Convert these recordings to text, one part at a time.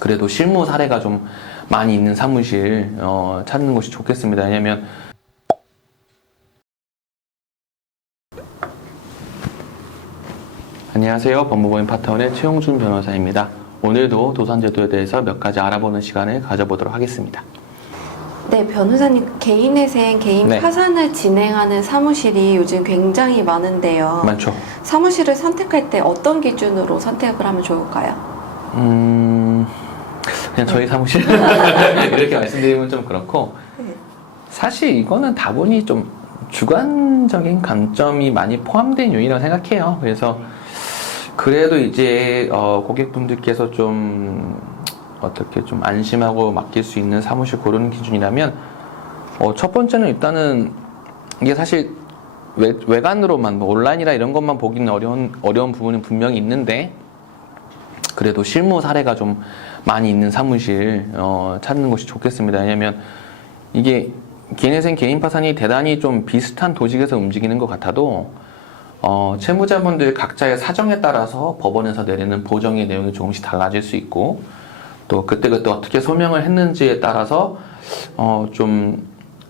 그래도 실무 사례가 좀 많이 있는 사무실 찾는 것이 좋겠습니다. 왜냐면 안녕하세요. 법무법인 파트너의 최용준 변호사입니다. 오늘도 도산제도에 대해서 몇 가지 알아보는 시간을 가져보도록 하겠습니다. 네, 변호사님, 개인회생, 개인 네. 파산을 진행하는 사무실이 요즘 굉장히 많은데요. 많죠? 사무실을 선택할 때 어떤 기준으로 선택을 하면 좋을까요? 그냥 저희 사무실 이렇게 말씀드리면 좀 그렇고, 사실 이거는 다분히 좀 주관적인 관점이 많이 포함된 요인이라고 생각해요. 그래서 그래도 이제 고객분들께서 좀 어떻게 좀 안심하고 맡길 수 있는 사무실 고르는 기준이라면, 첫 번째는 일단은 이게 사실 외관으로만 뭐 온라인이라 이런 것만 보기는 어려운 부분은 분명히 있는데, 그래도 실무 사례가 좀 많이 있는 사무실 찾는 것이 좋겠습니다. 왜냐면 이게 개인회생 개인 파산이 대단히 좀 비슷한 도식에서 움직이는 것 같아도 채무자분들 각자의 사정에 따라서 법원에서 내리는 보정의 내용이 조금씩 달라질 수 있고, 또 그때그때 어떻게 소명을 했는지에 따라서 좀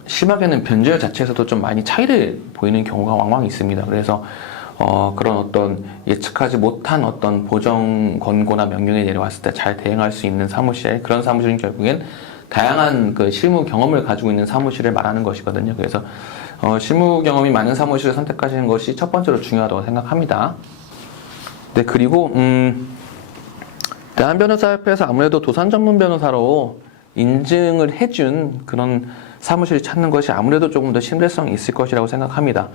심하게는 변제율 자체에서도 좀 많이 차이를 보이는 경우가 왕왕 있습니다. 그래서 그런 어떤 예측하지 못한 어떤 보정 권고나 명령이 내려왔을 때 잘 대응할 수 있는 사무실, 그런 사무실은 결국엔 다양한 그 실무 경험을 가지고 있는 사무실을 말하는 것이거든요. 그래서 실무 경험이 많은 사무실을 선택하시는 것이 첫 번째로 중요하다고 생각합니다. 네, 그리고 대한변호사협회에서 아무래도 도산 전문 변호사로 인증을 해준 그런 사무실을 찾는 것이 아무래도 조금 더 신뢰성이 있을 것이라고 생각합니다.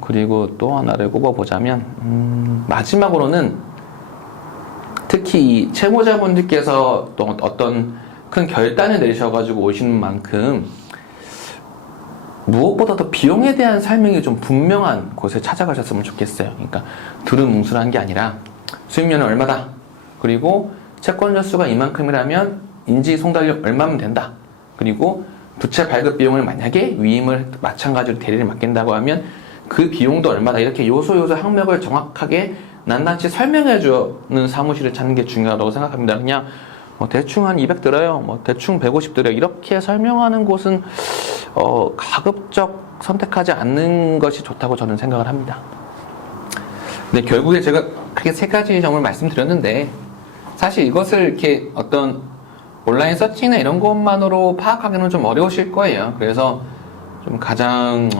그리고 또 하나를 꼽아보자면, 마지막으로는 특히 이 채무자분들께서 또 어떤 큰 결단을 내셔가지고 오시는 만큼 무엇보다도 비용에 대한 설명이 좀 분명한 곳에 찾아가셨으면 좋겠어요. 그러니까 두루뭉술한 게 아니라 수임료는 얼마다, 그리고 채권 횟수가 이만큼이라면 인지 송달료 얼마면 된다, 그리고 부채 발급 비용을 만약에 위임을 마찬가지로 대리를 맡긴다고 하면 그 비용도 얼마다, 이렇게 요소 항목을 정확하게 낱낱이 설명해 주는 사무실을 찾는 게 중요하다고 생각합니다. 그냥 대충 한 200 들어요, 대충 150 들어요, 이렇게 설명하는 곳은 가급적 선택하지 않는 것이 좋다고 저는 생각을 합니다. 네, 결국에 제가 크게 세 가지 점을 말씀드렸는데, 사실 이것을 이렇게 어떤 온라인 서칭이나 이런 것만으로 파악하기는 좀 어려우실 거예요. 그래서 좀 가장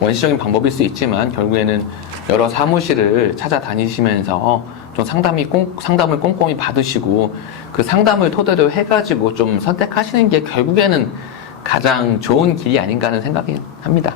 원시적인 방법일 수 있지만, 결국에는 여러 사무실을 찾아다니시면서 좀 상담을 꼼꼼히 받으시고 그 상담을 토대로 해가지고 좀 선택하시는 게 결국에는 가장 좋은 길이 아닌가 하는 생각이 합니다.